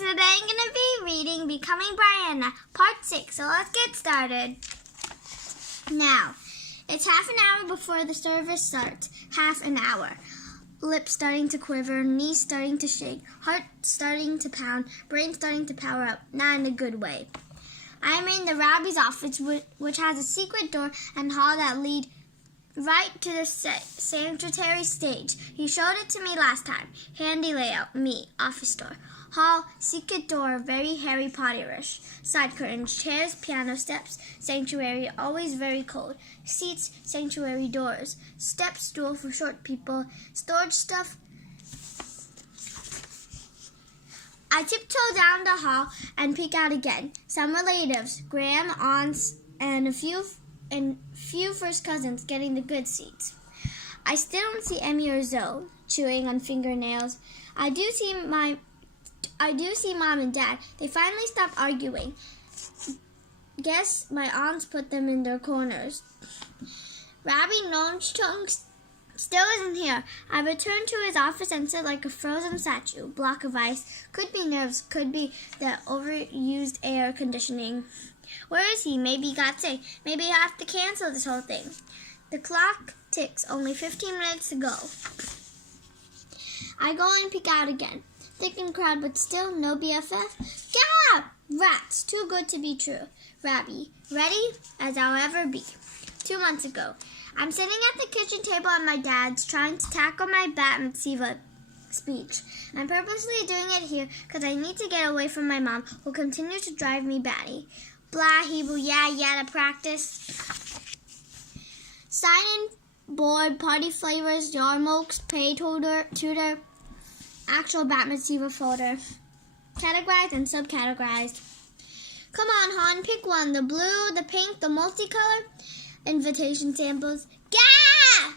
Today I'm going to be reading Becoming Brianna, Part 6, so let's get started. Now, it's half an hour before the service starts. Half an hour. Lips starting to quiver, knees starting to shake, heart starting to pound, brain starting to power up, not in a good way. I'm in the rabbi's office, which has a secret door and hall that lead right to the sanctuary stage. He showed it to me last time. Handy layout, me, office door. Hall, secret door, very Harry Potter-ish. Side curtains, chairs, piano steps. Sanctuary, always very cold. Seats, sanctuary doors. Step stool for short people. Storage stuff. I tiptoe down the hall and peek out again. Some relatives, Graham, aunts, and a few first cousins getting the good seats. I still don't see Emmy or Zoe chewing on fingernails. I do see Mom and Dad. They finally stopped arguing. Guess my aunts put them in their corners. Rabbi Nonchung still isn't here. I return to his office and sit like a frozen statue. Block of ice. Could be nerves. Could be the overused air conditioning. Where is he? Maybe he got sick. Maybe I have to cancel this whole thing. The clock ticks. Only 15 minutes to go. I go and peek out again. Thickened crowd, but still no BFF. Gah! Rats. Too good to be true. Rabbi. Ready as I'll ever be. 2 months ago. I'm sitting at the kitchen table at my dad's trying to tackle my bat mitzvah speech. I'm purposely doing it here because I need to get away from my mom who continues to drive me batty. Blah, Hebrew, yeah, to practice. Sign-in board, party flavors, yarmulkes, pay tutor, actual bat mitzvah folder. Categorized and subcategorized. Come on, hon, pick one. The blue, the pink, the multicolor. Invitation samples. Gah!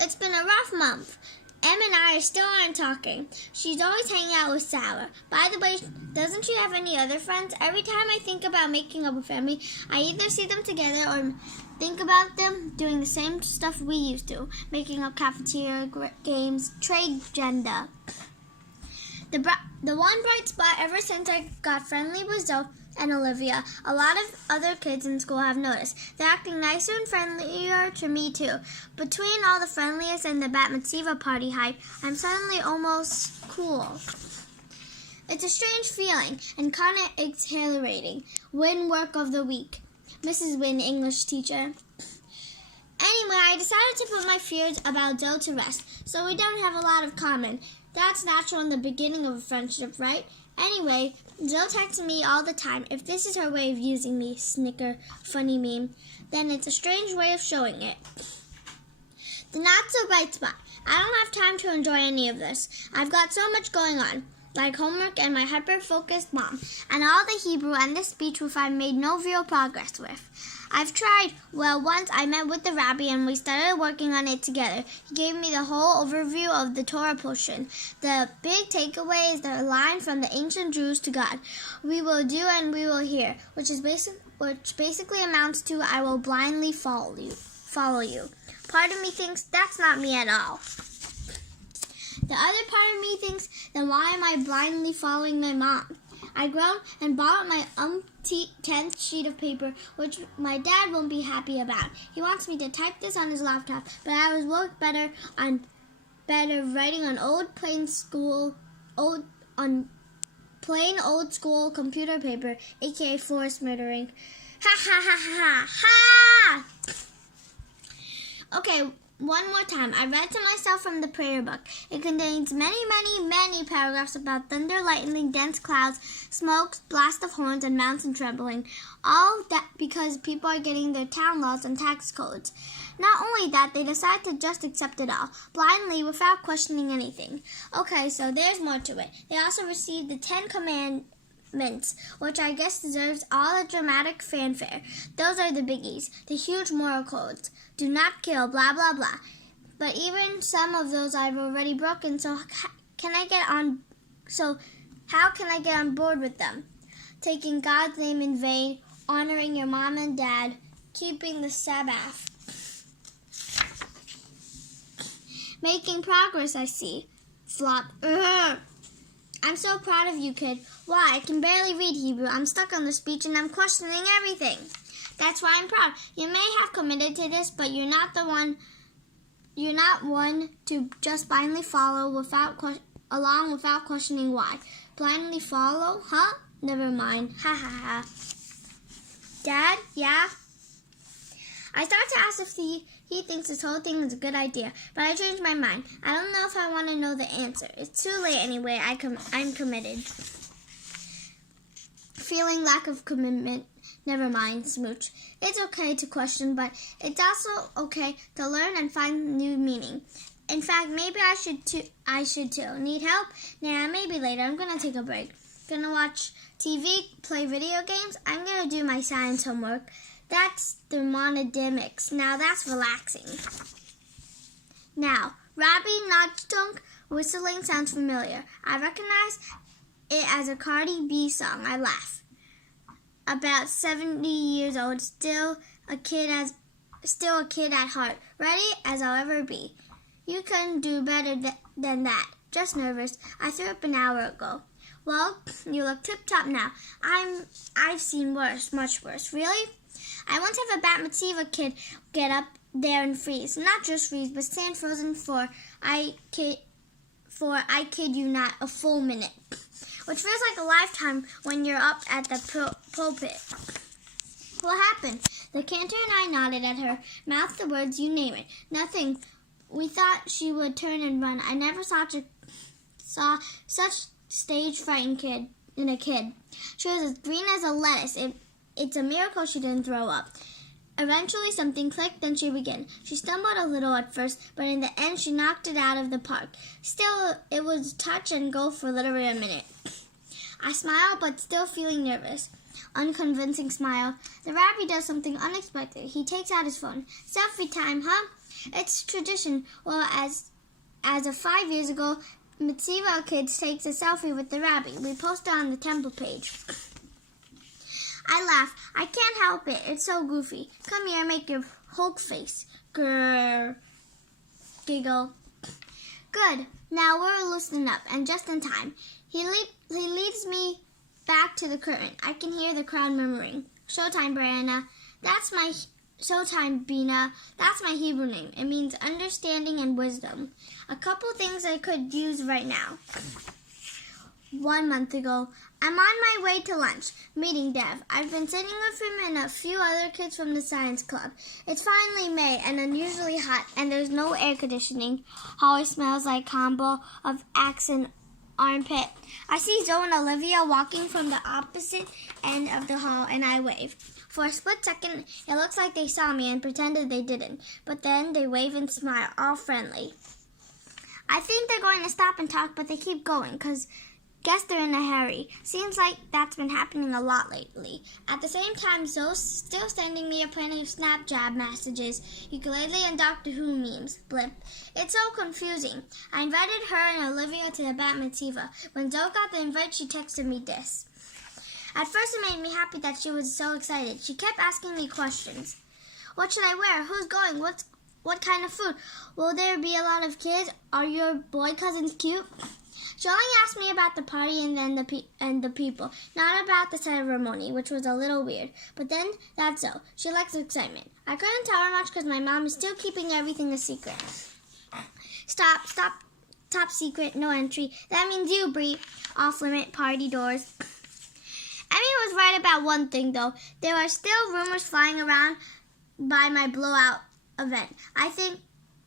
It's been a rough month. Em and I still aren't talking. She's always hanging out with Sour. By the way, doesn't she have any other friends? Every time I think about making up a family, I either see them together or think about them doing the same stuff we used to. Making up cafeteria games, trade agenda. The one bright spot ever since I got friendly with Zoe and Olivia, a lot of other kids in school have noticed. They're acting nicer and friendlier to me too. Between all the friendliest and the bat mitzvah party hype, I'm suddenly almost cool. It's a strange feeling and kind of exhilarating. Win work of the week. Mrs. Win, English teacher. Anyway, I decided to put my fears about Zoe to rest, so we don't have a lot of common. That's natural in the beginning of a friendship, right? Anyway, Zoe texts me all the time. If this is her way of using me, snicker, funny meme, then it's a strange way of showing it. The not-so-bright spot. I don't have time to enjoy any of this. I've got so much going on, like homework and my hyper-focused mom, and all the Hebrew and the speech which I've made no real progress with. I've tried. Well, once I met with the rabbi and we started working on it together. He gave me the whole overview of the Torah portion. The big takeaway is the line from the ancient Jews to God. We will do and we will hear, which basically amounts to I will blindly follow you. Part of me thinks that's not me at all. The other part of me thinks, then why am I blindly following my mom? I groaned and bought my 10th sheet of paper, which my dad won't be happy about. He wants me to type this on his laptop, but I was worked better writing on plain old school computer paper, aka forest murdering. Ha ha ha ha ha! Okay, one more time. I read to myself from the prayer book. It contains many, many, many paragraphs about thunder, lightning, dense clouds, smoke, blast of horns, and mountain trembling. All that because people are getting their town laws and tax codes. Not only that, they decide to just accept it all, blindly, without questioning anything. Okay, so there's more to it. They also received the 10 Commandments, which I guess deserves all the dramatic fanfare. Those are the biggies, the huge moral codes. Do not kill, blah, blah, blah. But even some of those I've already broken, so how can I get on board with them? Taking God's name in vain, honoring your mom and dad, keeping the Sabbath. Making progress, I see. Flop. I I'm so proud of you, kid. Why? I can barely read Hebrew. I'm stuck on the speech and I'm questioning everything. That's why I'm proud. You may have committed to this, but you're not one to just blindly follow along without questioning why. Blindly follow? Huh? Never mind. Ha ha ha. Dad? Yeah? I start to ask if he thinks this whole thing is a good idea, but I changed my mind. I don't know if I want to know the answer. It's too late anyway. I'm committed. Feeling lack of commitment. Never mind, smooch. It's okay to question, but it's also okay to learn and find new meaning. In fact, maybe I should too. Need help? Nah, maybe later. I'm gonna take a break. Gonna watch TV, play video games. I'm gonna do my science homework. That's thermodynamics. Now that's relaxing. Now, Rabbi Nudgedunk whistling sounds familiar. I recognize it as a Cardi B song. I laugh. About 70 years old, still a kid at heart, ready as I'll ever be. You couldn't do better than that. Just nervous. I threw up an hour ago. Well, you look tip-top now. I've seen worse, much worse. Really? I once had a bat mitzvah kid get up there and freeze. Not just freeze, but stand frozen for I kid you not, a full minute. Which feels like a lifetime when you're up at the pulpit. What happened? The cantor and I nodded at her, mouthed the words, you name it. Nothing. We thought she would turn and run. I never saw such stage-frightened kid in a kid. She was as green as a lettuce. It's a miracle she didn't throw up. Eventually something clicked, then she began. She stumbled a little at first, but in the end she knocked it out of the park. Still, it was touch and go for literally a minute. I smiled, but still feeling nervous. Unconvincing smile. The rabbi does something unexpected. He takes out his phone. Selfie time, huh? It's tradition. Well, as of 5 years ago, mitzvah kids takes a selfie with the rabbi. We post it on the temple page. I laugh. I can't help it. It's so goofy. Come here, make your Hulk face. Grrr. Giggle. Good. Now we're loosening up, and just in time. He leads me back to the curtain. I can hear the crowd murmuring. Showtime, Brianna. That's my Showtime, Bina. That's my Hebrew name. It means understanding and wisdom. A couple things I could use right now. 1 month ago, I'm on my way to lunch, meeting Dev. I've been sitting with him and a few other kids from the science club. It's finally May and unusually hot, and there's no air conditioning. Hallway smells like combo of axe and armpit. I see Zoe and Olivia walking from the opposite end of the hall, and I wave. For a split second, it looks like they saw me and pretended they didn't, but then they wave and smile, all friendly. I think they're going to stop and talk, but they keep going, guess they're in a hurry. Seems like that's been happening a lot lately. At the same time, Zoe's still sending me a plenty of Snapchat messages, ukulele and Doctor Who memes. Blip. It's so confusing. I invited her and Olivia to the bat mitzvah. When Zoe got the invite, she texted me this. At first, it made me happy that she was so excited. She kept asking me questions. What should I wear? Who's going? What kind of food? Will there be a lot of kids? Are your boy cousins cute? She only asked me about the party and then the people, not about the ceremony, which was a little weird. But then, that's Zoe. She likes excitement. I couldn't tell her much because my mom is still keeping everything a secret. Stop, top secret, no entry. That means you, Bree. Off-limit, party doors. Emmy was right about one thing, though. There are still rumors flying around by my blowout event. I think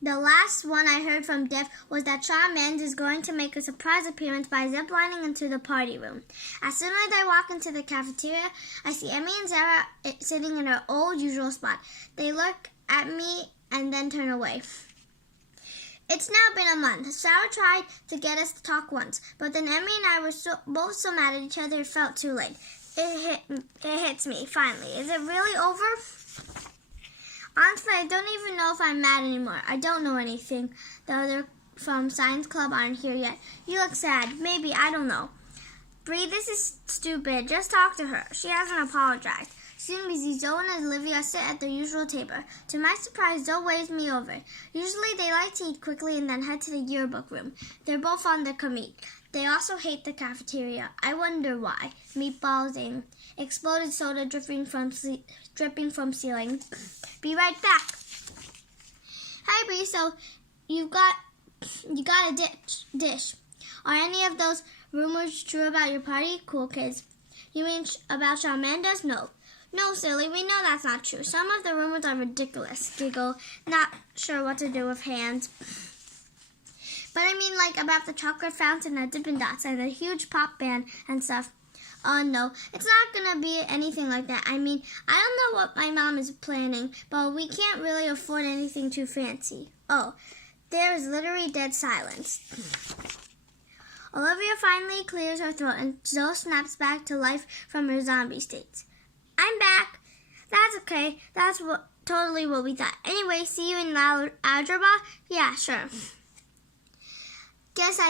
the last one I heard from Dev was that Shawn Mendes is going to make a surprise appearance by ziplining into the party room. As soon as I walk into the cafeteria, I see Emmy and Sarah sitting in her old usual spot. They look at me and then turn away. It's now been a month. Sarah tried to get us to talk once, but then Emmy and I were both so mad at each other it felt too late. It hits me, finally. Is it really over? Honestly, I don't even know if I'm mad anymore. I don't know anything. The other from Science Club aren't here yet. You look sad. Maybe, I don't know. Bree, this is stupid. Just talk to her. She hasn't apologized. Soon we see Zoe and Olivia sit at their usual table. To my surprise, Zoe waves me over. Usually they like to eat quickly and then head to the yearbook room. They're both on their commute. They also hate the cafeteria. I wonder why. Meatballs, exploded soda dripping from ceiling. Be right back. Hi, Bree. So you got a dish. Are any of those rumors true about your party? Cool kids. You mean about Charmanda's? No. No, silly. We know that's not true. Some of the rumors are ridiculous. Giggle. Not sure what to do with hands. But I mean, like, about the chocolate fountain at Dippin' Dots and the huge pop band and stuff. Oh, no. It's not going to be anything like that. I mean, I don't know what my mom is planning, but we can't really afford anything too fancy. Oh, there is literally dead silence. Olivia finally clears her throat and Zoe snaps back to life from her zombie states. I'm back. That's okay. That's totally what we thought. Anyway, see you in algebra? Yeah, sure. Guess I